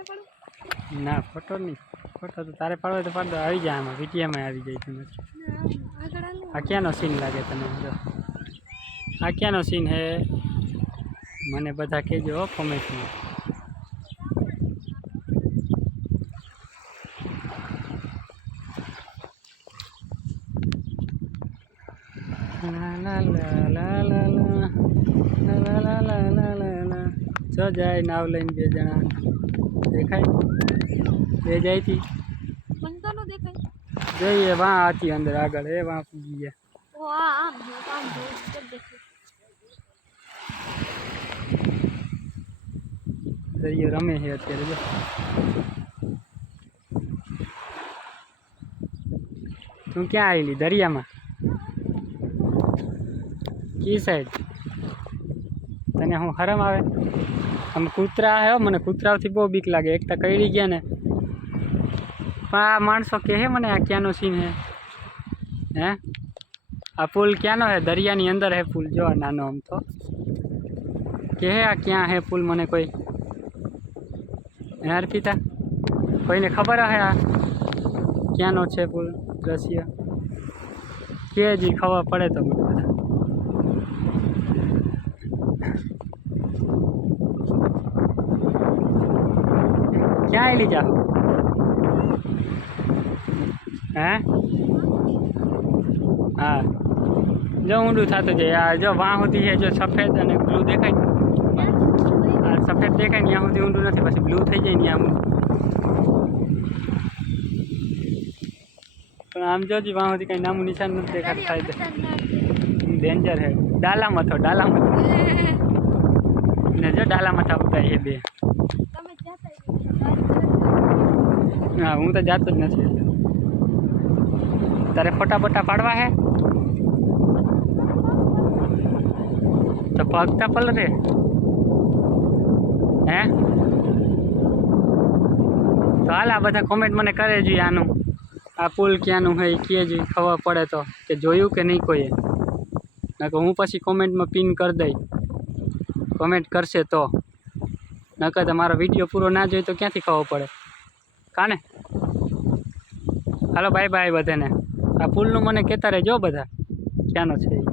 Photo પાડું ના photo નહીં ફોટો તો તારે પાડવો તો પાડો આવી જાય આમાં વીટીએમાં આવી જાય તમે આ ક્યાંનો સીન લાગે તને જો આ ક્યાંનો સીન હે મને બધા કહેજો કોમેન્ટમાં લા લા લા લા લા લા. લા લા લા લા લા લા લા. જો જાય નાવ લઈને બે જણા દેખાય? બે જાય તી. મને તો ન દેખાય. જઈએ વાં હતી અંદર આગળ એ વાં પૂગી ગયા. ઓ આ આમ જો આમ જો જબ દેખો દરિયો રમે છે અત્યારે જો. તું ક્યાં આવેલી દરિયામાં? કી સાઈડ તને હું હરમ આવે? આમ કૂતરા હે મને કૂતરાથી બહુ બીક લાગે. એક તો કઈડી ગયા ને. પણ આ માણસો કહે મને, આ ક્યાંનો સીન હે? હે? આ પુલ ક્યાંનો હે? દરિયાની અંદર હે પુલ. જો નાનો આમ તો. કહે આ ક્યાં હે પુલ મને કોઈ? હે અર્પિતા? કોઈને ખબર હે આ? ક્યાંનો છે પુલ? દ્રશ્ય? કે જી, ખબર પડે તો મને બધા. ક્યાં આવેલી જા? હે? હા. જો ઊંડું થતું જાય. આ જો વાં સુધી છે જો સફેદ અને બ્લુ દેખાય. આ સફેદ દેખાય ત્યાં સુધી ઊંડું નથી પછી બ્લુ થઈ જાય ત્યાં પણ આમ જોજી વાં સુધી કંઈ નામું નિશાન નથી દેખાતું થાય ડેન્જર હે ડાલા મથો ડાલા મથો ને જો ડાલા મથા છે બે. હા, હું તો જાતો જ નથી. તારે ફોટા બોટા પાડવા હે? તો પગતા પલરે હે? તો હાલ આ બધા કોમેન્ટ મને કરે જોઈએ આનું. આ પુલ ક્યાંનું હોય કહે જોઈએ ખબર પડે તો, કે જોયું કે નહીં કોઈએ? નકર હું પછી કોમેન્ટમાં પિન કરી દઈ. કોમેન્ટ કરશે તો. નકર તમારો મારો વીડિયો પૂરો ના જોઈ તો ક્યાંથી ખબર પડે? કાને? હાલો બાય બાય બધાને. આ ફૂલનું મને કહેતા રહેજો બધા. ક્યાંનો છે.